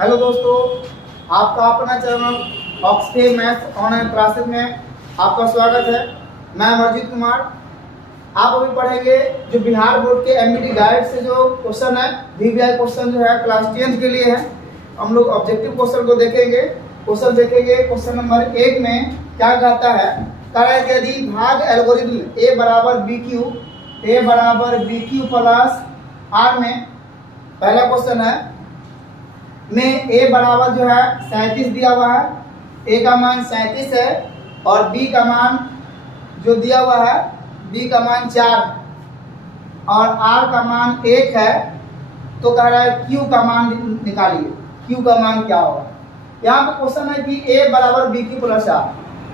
Hello दोस्तों, आपका अपना चैनल ऑक्सफेड मैथ्स ऑनलाइन क्लासेस में आपका स्वागत है। मैं अमरजीत कुमार। आप अभी पढ़ेंगे जो बिहार बोर्ड के एमपीटी गाइड से जो क्वेश्चन है, वीवीआई क्वेश्चन जो है क्लास 10 के लिए है। हम लोग ऑब्जेक्टिव क्वेश्चन को देखेंगे। क्वेश्चन नंबर 1 में क्या कहता है, कह रहा है कि यदि भाग एल्गोरिथम ए बराबर बी क्यू प्लस आर में, पहला क्वेश्चन है में ए बराबर जो है 37 दिया हुआ है, ए का मान 37 है और बी का मान जो दिया हुआ है, बी का मान 4 और आर का मान 1 है। तो कह रहा है क्यू का मान निकालिए, क्यू का मान क्या होगा। यहाँ पे क्वेश्चन है कि ए बराबर बी क्यू प्लस आर,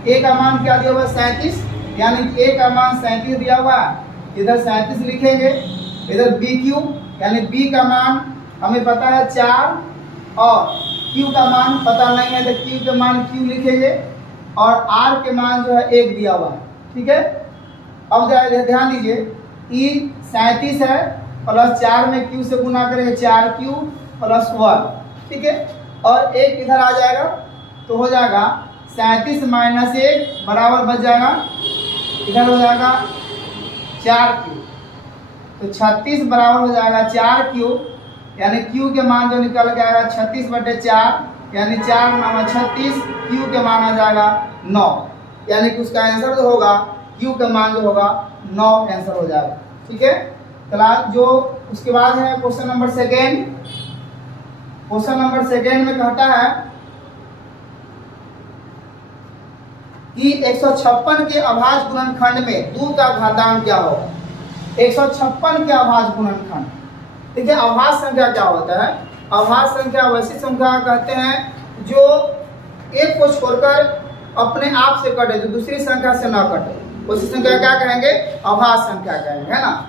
ए का मान क्या दिया हुआ है 37, यानी ए का मान 37 दिया हुआ है, इधर 37 लिखेंगे, इधर बी क्यू यानी बी का मान हमें पता है 4 और Q का मान पता नहीं है तो Q के मान Q लिखेंगे और R के मान जो है 1 दिया हुआ है। ठीक है, अब ध्यान दीजिए, E 37 है प्लस 4 में Q से गुना करेंगे 4Q प्लस 1। ठीक है, और 1 इधर आ जाएगा तो हो जाएगा 37 माइनस 1 बराबर बच जाएगा, इधर हो जाएगा 4Q, तो 36 बराबर हो जाएगा 4Q, यानी Q के मान जो निकल के आएगा 36/4 यानी 4 9 36, Q के मान आ जाएगा 9, यानी कि उसका आंसर जो होगा Q का मान जो होगा 9 आंसर हो जाएगा। ठीक है, क्लास जो उसके बाद है क्वेश्चन नंबर 2। क्वेश्चन नंबर 2 में कहता है कि 156 के अभाज्य गुणनखंड में 2 का घातांक क्या होगा। 156 के अभाज्य गुणनखंड, देखिए अभाज्य संख्या क्या होता है। अभाज्य संख्या वैसी संख्या कहते हैं जो एक को छोड़कर अपने आप से कटे, जो दूसरी संख्या से ना कटे, वैसी संख्या क्या कहेंगे, अभाज्य संख्या कहेंगे, है ना।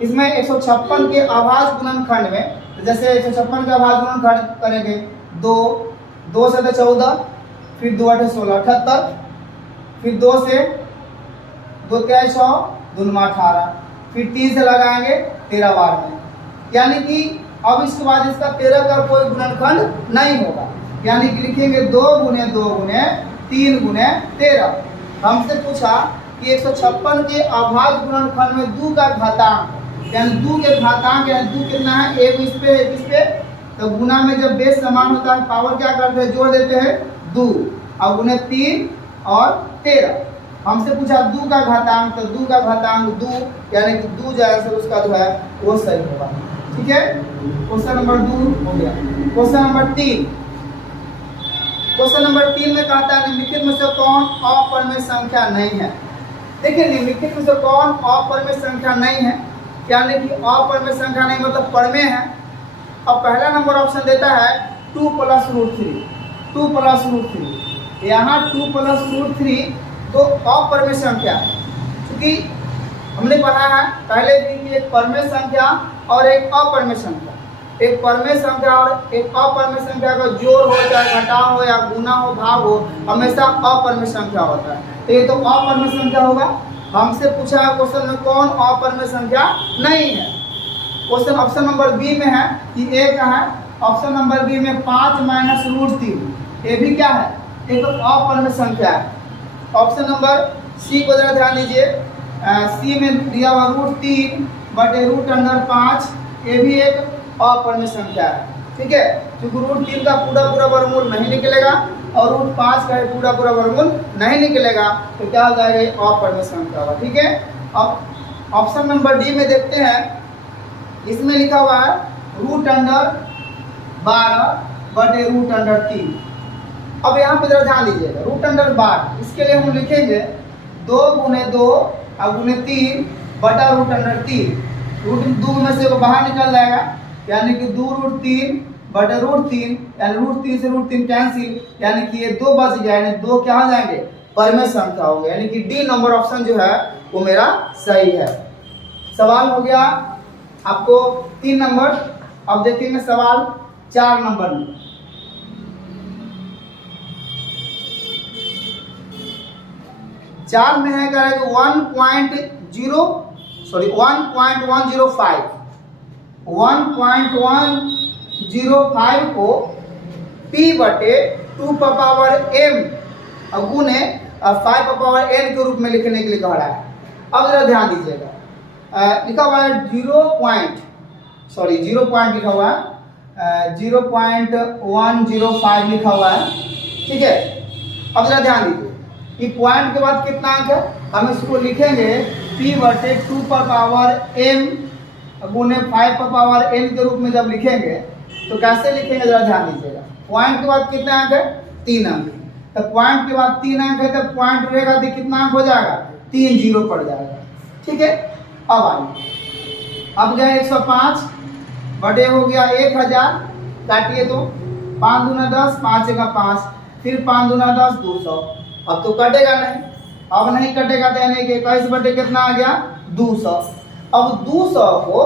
इसमें 156 के अभाज्य गुणनखंड में, जैसे 156 के अभाज्य गुणनखंड करेंगे 2 से 14, फिर 2 8 16 78, फिर 2 से 2 क्या 6 2 18, फिर 3 से लगाएंगे 13 बार में, यानी कि अब इसके बाद इसका 13 का कोई गुणनखंड नहीं होगा, यानी कि लिखेंगे 2 गुने 2 गुने 3 गुने 13। हमसे पूछा कि 156 के अभाज्य गुणनखंड में 2 का घातांक, यानी 2 के घातांक यानी 2 कितना है, एक इस पे एक इस पे, तो गुना में जब बेस समान होता है पावर क्या करते हैं, जोड़ देते हैं 2 और गुने 3 और 13। हमसे पूछा 2 का घातांक, तो 2 का घातांक 2, यानी कि 2 जो आंसर उसका जो है वो सही होगा। ठीक है, क्वेश्चन नंबर 2 हो गया। क्वेश्चन नंबर 3, क्वेश्चन नंबर 3 में कहता है निम्नलिखित में से कौन अपरिमेय संख्या नहीं है। देखिए निम्नलिखित में से कौन अपरिमेय संख्या नहीं है, यानी कि अपरिमेय संख्या नहीं मतलब परिमेय है। अब पहला नंबर ऑप्शन देता है 2 + √3, 2 + √3, यहाँ 2 + √3 तो अपरिमेय संख्या है, क्योंकि हमने पढ़ा है पहले भी कि एक परिमेय संख्या और एक अपरिमेय संख्या, एक परिमेय संख्या और एक अपरिमेय संख्या का जोड़ हो, चाहे घटाव हो या गुना हो भाग हो, हमेशा अपरिमेय संख्या होता है। तो ये तो अपरिमेय संख्या होगा। हमसे पूछा है क्वेश्चन में कौन अपरिमेय संख्या नहीं है। क्वेश्चन ऑप्शन नंबर बी में है कि ए का है, ऑप्शन नंबर बी में 5 - √3, ये भी क्या है, ये तो अपरिमेय संख्या है। ऑप्शन नंबर सी को जरा ध्यान दीजिए, सी में दिया हुआ √3/√5, ये भी एक अपरिमेय संख्या है। ठीक है, क्योंकि √3 का पूरा वर्गमूल नहीं निकलेगा और √5 का पूरा वर्गमूल नहीं निकलेगा, तो क्या हो जाएगा, ये अपरिमेय संख्या होगा। ठीक है, अब ऑप्शन नंबर डी में देखते हैं, इसमें लिखा हुआ है √12/√3। अब यहाँ पे जरा ध्यान दीजिएगा, √12, इसके लिए हम लिखेंगे 2 गुने 2 और गुने 3 बटा √3। √2 में से वो बाहर निकल जाएगा, यानी कि 2√3/√3, यानी √3 से √3 कैंसिल, यानी कि ये 2 बच गया, यानी 2 क्या हो जाएंगे, परिमेय संख्या हो गया, यानी कि डी नंबर ऑप्शन जो है वो मेरा सही है। सवाल हो गया आपको 3 नंबर। अब देखेंगे सवाल 4 नंबर में। चार में है करेगा 1.105 को p बटे 2 का पावर m गुने 5 का पावर n के रूप में लिखने के लिए कह रहा है। अब जरा ध्यान दीजिएगा, लिखा हुआ है 0 पॉइंट लिखा हुआ है, 0.105 लिखा हुआ है, ठीक है। अब जरा ध्यान दीजिए, ये पॉइंट के बाद कितना अंक है, हम इसको लिखेंगे p बटे 2 पर पावर m गुने 5 पर पावर n के रूप में जब लिखेंगे तो कैसे लिखेंगे जरा ध्यान दीजिएगा। पॉइंट के बाद कितना अंक है, 3 अंक। तो पॉइंट के बाद 3 अंक है तो पॉइंट रहेगा तो कितना अंक हो जाएगा, 3 जीरो पड़ जाएगा, ठीक है। अब आइए, अब गया 105 बटे हो गया 1000, काटिए तो 5 दूना 10, 5 जगह 5, फिर 5 दूना 10, 200। अब तो कटेगा नहीं, अब नहीं कटेगा तो यानी कि 21 बटे कितना आ गया, 200। अब 200 को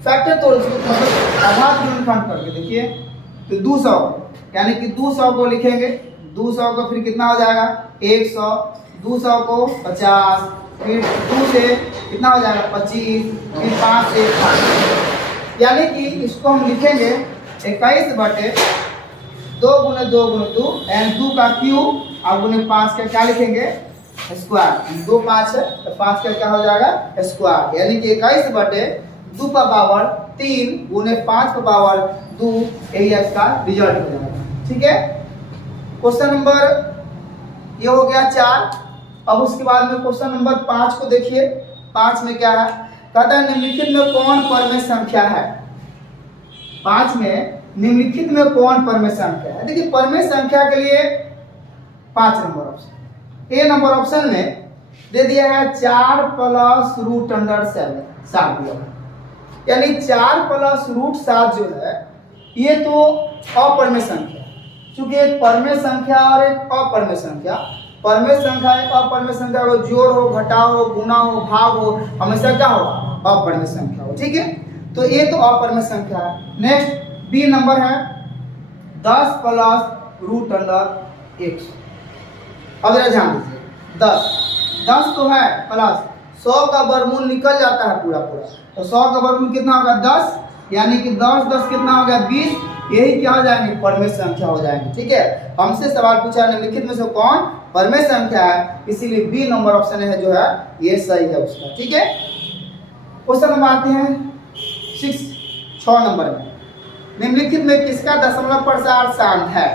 फैक्टर तोड़ मतलब आघात गुणनखंड करके देखिए, तो 200 यानी कि 200 को लिखेंगे, 200 को फिर कितना हो जाएगा 100, 200 को 50, फिर 2 से कितना हो जाएगा 25, फिर 5 से 5, यानी कि इसको हम लिखेंगे 21 बटे 2 गुने 2 गुने 2 एंड 2 का क्यूब और गुने 5 का क्या लिखेंगे स्क्वायर, 2 5 है तो 5 का क्या हो जाएगा स्क्वायर, यानी कि 21 बटे 2 का पावर 3 गुने 5 का पावर 2, यही इसका रिजल्ट हो जाएगा, ठीक है। क्वेश्चन नंबर ये हो गया 4। अब उसके बाद में क्वेश्चन नंबर 5 को देखिए। 5 में क्या है, कहता है निम्नलिखित में कौन परमेय संख्या है। 5 में निम्नलिखित में कौन परमेय संख्या है। देखिए परमेय संख्या के लिए 5 नंबर ऑप्शन, ए नंबर ऑप्शन में दे दिया है 4 प्लस रूट अंडर 7 दिया है, यानी 4 प्लस रूट 7 जो है ये तो अपरमेय संख्या है। चूंकि एक परमेय संख्या और एक अपरमेय संख्या, परमेय संख्या एक अपरमेय संख्या को जोड़ हो, घटाव हो, गुणा हो, भाग हो, हमेशा क्या होगा अपरमेय संख्या हो, ठीक है। तो ये तो अपरमेय संख्या है। नेक्स्ट बी नंबर है 10 प्लस रूट अंडर 100। अब जरा ध्यान दीजिए, 10 तो है प्लस 100 का वर्गमूल निकल जाता है पूरा, तो 100 का वर्गमूल कितना होगा 10, यानी कि 10 कितना हो गया 20, यही क्या हो जाएंगे परमेय संख्या हो जाएंगे, ठीक है। हमसे सवाल पूछा निम्नलिखित में से कौन परमेय संख्या है, इसीलिए बी नंबर ऑप्शन है जो है ये सही है उसका, ठीक है। क्वेश्चन नंबर आते हैं 6 नंबर में, निम्नलिखित में किसका दशमलव प्रसार शांत है।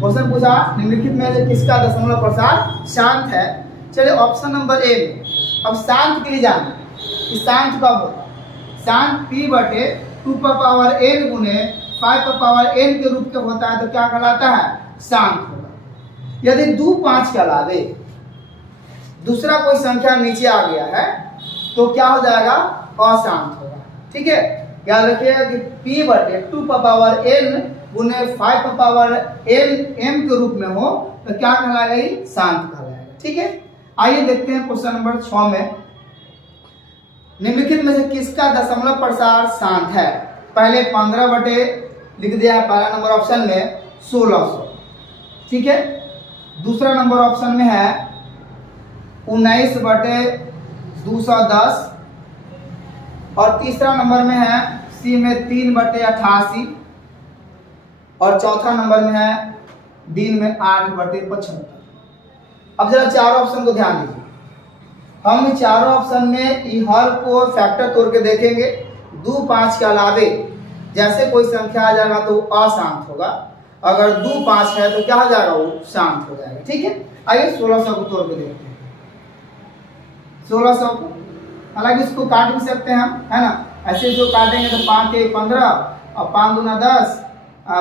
क्वेश्चन पूछा निम्नलिखित में से किसका दशमलव प्रसार शांत है। चलिए ऑप्शन नंबर ए में, अब शांत के लिए जाना कि शांत कब होगा। शांत p बटे 2 का पावर n गुने 5 का पावर n के रूप के होता है तो क्या कहलाता है शांत होगा। यदि 2 5 के अलावे दूसरा कोई संख्या नीचे आ गया है तो क्या हो जाएगा अशांत होगा, ठीक है। याद रखिएगा कि p बटे 2 का पावर n गुने 5 का पावर n m के रूप में हो तो क्या कहलाएगा, ये शांत कहलाएगा, ठीक है। आइए देखते हैं क्वेश्चन नंबर 6 में, निम्नलिखित में से किसका दशमलव प्रसार शांत है। पहले 15 बटे लिख दिया है पहला नंबर ऑप्शन में 1600, ठीक है। दूसरा नंबर ऑप्शन में है 19 बटे 210 और तीसरा नंबर में है सी में 3 बटे 88 और चौथा नंबर में है डी में 8 बटे 75। अब जरा चारों ऑप्शन को ध्यान दीजिए, हम चारों ऑप्शन में हर को फैक्टर तोड़ के देखेंगे। 2 5 के अलावे जैसे कोई संख्या आ जाएगा तो अशांत होगा, अगर 2 5 है तो क्या हो जाएगा वो शांत हो जाएगा, ठीक है। आइए 1600 को तोड़ के देखते हैं। 1600 को हालांकि इसको काट भी सकते हैं हम, है ना। ऐसे जो काटेंगे तो 5 के 15 और 5 दूना 10,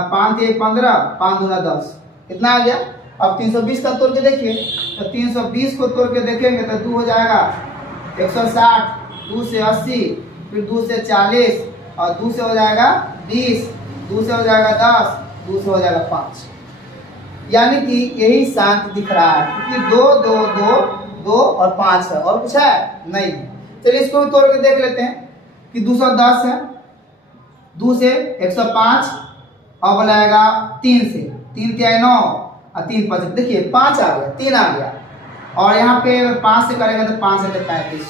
5 के 15, 5 दूना 10, कितना आ गया। अब 320 का तोड़ के देखिए तो 320 को तोड़ के देखेंगे तो 2 हो जाएगा 160, 2 से 80, फिर 2 से 40 और 2 से हो जाएगा 20, 2 से हो जाएगा 10, 2 से हो जाएगा 5, यानी कि यही शांत दिख रहा है क्योंकि 2 2 2 2 और 5 है और कुछ है नहीं। चलिए इसको भी तोड़ के देख लेते हैं कि 210 है, 2 से 105 और बनाएगा 3 से, 3 के 9 और 3 5, देखिए 5 आ गया, 3 आ गया और यहाँ पे 5 से करेंगे तो 5 से 35।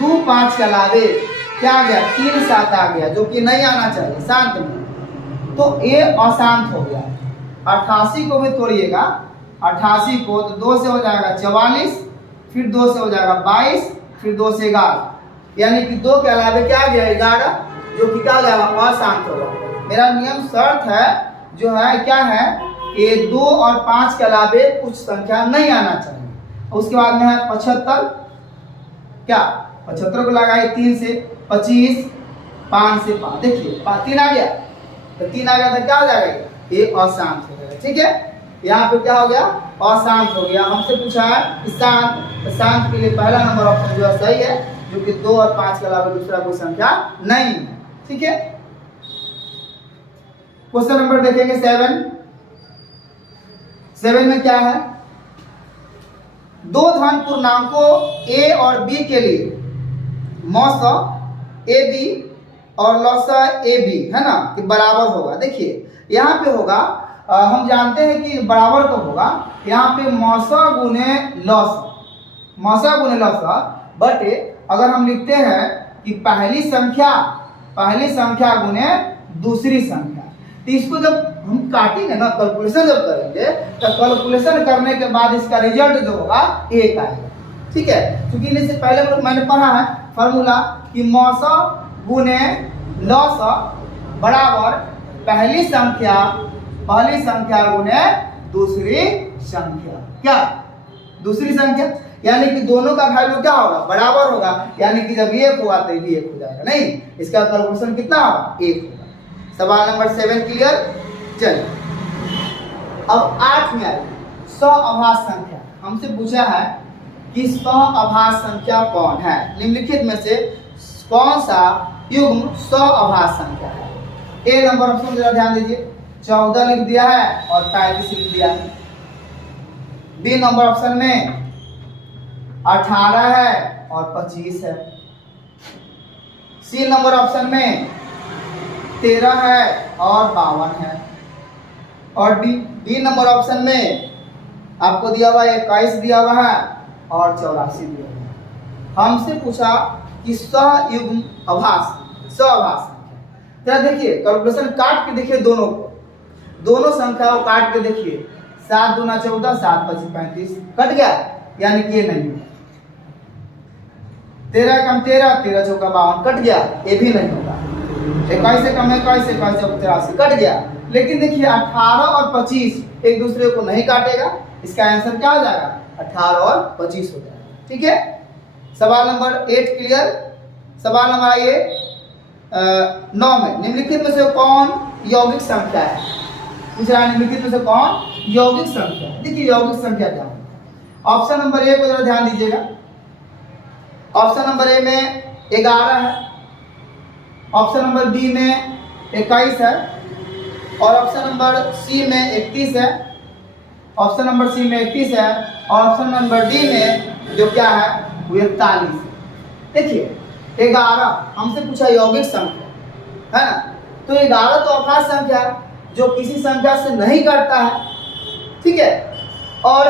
2 5 के अलावे क्या आ गया 3 7 आ गया जो कि नहीं आना चाहिए शांत में, तो ये अशांत हो गया। 88 को भी तोड़िएगा, 88 को तो 2 से हो जाएगा 44, फिर 2 से हो जाएगा 22, फिर 2 से 11, यानी कि 2 के अलावे क्या आ गया 11, जो कि क्या जाएगा अशांत होगा। मेरा नियम शर्त है जो है क्या है, ये 2 और 5 के अलावे कुछ संख्या नहीं आना चाहिए। उसके बाद में है 75, क्या 75 को लगाए 3 से 25, 5 से 5, देखिए 3 आ गया, तो 3 आ गया तो क्या हो जाएगा, ये अशांत हो जाएगा। ठीक है, यहाँ पे क्या हो गया, अशांत हो गया। हमसे पूछा है शांत, तो शांत के लिए पहला नंबर ऑप्शन जो है सही है, जो कि 2 और 5 के अलावा दूसरा कोई संख्या नहीं है। ठीक है, क्वेश्चन नंबर देखेंगे 7 में क्या है, दो धन पूर्णांकों a और b के लिए मौसा ab और लौसा ab है ना कि बराबर होगा। देखिए यहाँ पे होगा, हम जानते हैं कि बराबर कब होगा, यहाँ पे मौसा गुने लौसा, मौसा गुने लौसा, बट अगर हम लिखते हैं कि पहली संख्या गुने दूसरी संख्या, तो इसको जब हम काटेंगे ना, कैलकुलेशन जब करेंगे, तो कैलकुलेशन करने के बाद इसका रिजल्ट जो होगा 1 आएगा। ठीक है, क्योंकि इससे पहले मैंने पढ़ा है फॉर्मूला कि मौसा गुने लौसा बराबर पहली संख्या गुने दूसरी संख्या, क्या दूसरी संख्या, यानी कि दोनों का वैल्यू क्या होगा, बराबर होगा, यानी कि जब 1 होगा तो ये 1 हो जाएगा। नहीं, इसका कैलकुलेशन कितना होगा, 1 होगा। सवाल नंबर 7 क्लियर। चलिए अब 8 में आइए, सहअभाज्य संख्या। हमसे पूछा है कि सहअभाज्य संख्या कौन है, निम्नलिखित में से कौन सा युग्म सहअभाज्य संख्या है। ए नंबर ऑप्शन जरा ध्यान दीजिए, 14 लिख दिया है और 35 लिख दिया है। बी नंबर ऑप्शन में 18 है और 25 है। सी नंबर ऑप्शन में 13 है और 52 है। और डी नंबर ऑप्शन में आपको दिया हुआ 21 दिया हुआ है और 84 दिया हुआ है। हमसे पूछा कि सहयुग्म अभाज्य संख्या, जरा देखिए कैलकुलेशन काट के देखिए, दोनों संख्याओं को काट के देखिए, 7 दूना 14, 7 पची 35, कट गया, यानी कि ये नहीं होगा। 13 कम 13, 13 चौका 52, कट गया, ये भी नहीं होगा। 21 से कम 21, 21 चौका 83, कट गया। लेकिन देखिए 18 और 25 एक दूसरे को नहीं काटेगा, इसका आंसर क्या हो जाएगा, 18 और 25 हो जाएगा। ठीक है, सवाल नंबर 8 क्लियर। सवाल नंबर आइए 9 में, निम्नलिखित में से कौन यौगिक संख्या है। पूछ रहा है निम्नलिखित में से कौन यौगिक संख्या है। देखिए यौगिक संख्या क्या है, ऑप्शन नंबर ए को जरा ध्यान दीजिएगा। ऑप्शन नंबर ए में 11 है, ऑप्शन नंबर बी में 21 है, और ऑप्शन नंबर सी में 31 है, ऑप्शन नंबर सी में 31 है, और ऑप्शन नंबर डी में जो क्या है वो 41 है। देखिए 11 हमसे पूछा यौगिक संख्या है ना, तो 11 तो अभाज्य संख्या है जो किसी संख्या से नहीं कटता है। ठीक है, और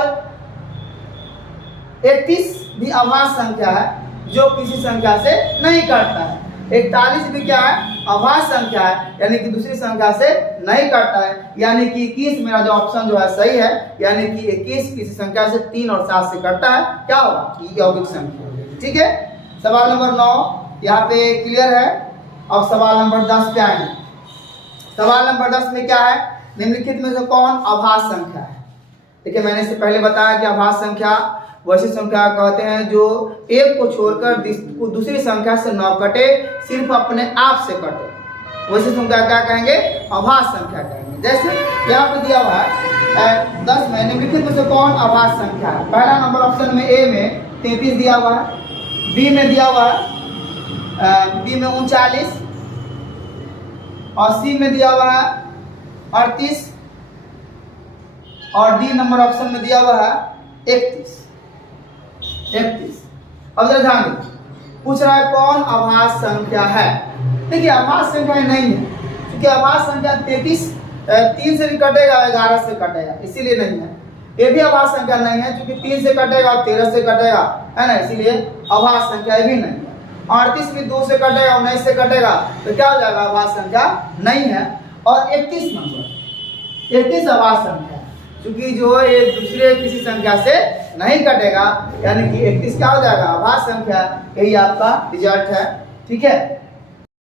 31 भी अभाज्य संख्या है जो किसी संख्या से नहीं कटता है। 41 भी क्या है, अभाज्य संख्या है, यानी कि दूसरी संख्या से नहीं कटता है, यानी कि 21 मेरा जो ऑप्शन जो है सही है, यानी कि 21 किसी संख्या से 3 और 7 से कटता है, क्या होगा, यौगिक संख्या। ठीक है, सवाल नंबर 9 यहाँ पे क्लियर है। अब सवाल नंबर 10 पे आए। सवाल नंबर 10 में क्या है, निम्नलिखित में से कौन अभाज्य संख्या है। देखिए मैंने इससे पहले बताया कि अभाज्य संख्या वैसी संख्या कहते हैं जो एक को छोड़कर दूसरी संख्या से न कटे, सिर्फ अपने आप से कटे, वैसी संख्या क्या कहेंगे, अभाज्य संख्या कहेंगे। जैसे यहाँ पे दिया हुआ है 10 में, निम्नलिखित में से कौन अभाज्य संख्या है। पहला नंबर ऑप्शन में ए में 33 दिया हुआ है, बी में दिया हुआ है बी में 39, और सी में दिया हुआ है 38, और डी नंबर ऑप्शन में दिया हुआ है 31। अब जरा ध्यान दीजिए, पूछ रहा है कौन अभाज्य संख्या है। देखिए अभाज्य संख्या नहीं है, क्योंकि अभाज्य संख्या 33 3 से भी कटेगा, 11 से कटेगा, इसीलिए नहीं है। ये भी अभाज्य संख्या नहीं है, क्योंकि 3 से कटेगा और 13 से कटेगा, है ना, इसीलिए अभाज्य संख्या भी नहीं है। 38 भी 2 से कटेगा, 19 से कटेगा, तो क्या हो जाएगा, अभाज्य संख्या नहीं है। और 31 33 आभास संख्या है, क्योंकि जो है एक दूसरे किसी संख्या से नहीं कटेगा, यानी कि 31 क्या हो जाएगा, आभास संख्या। यही आपका रिजल्ट है। ठीक है।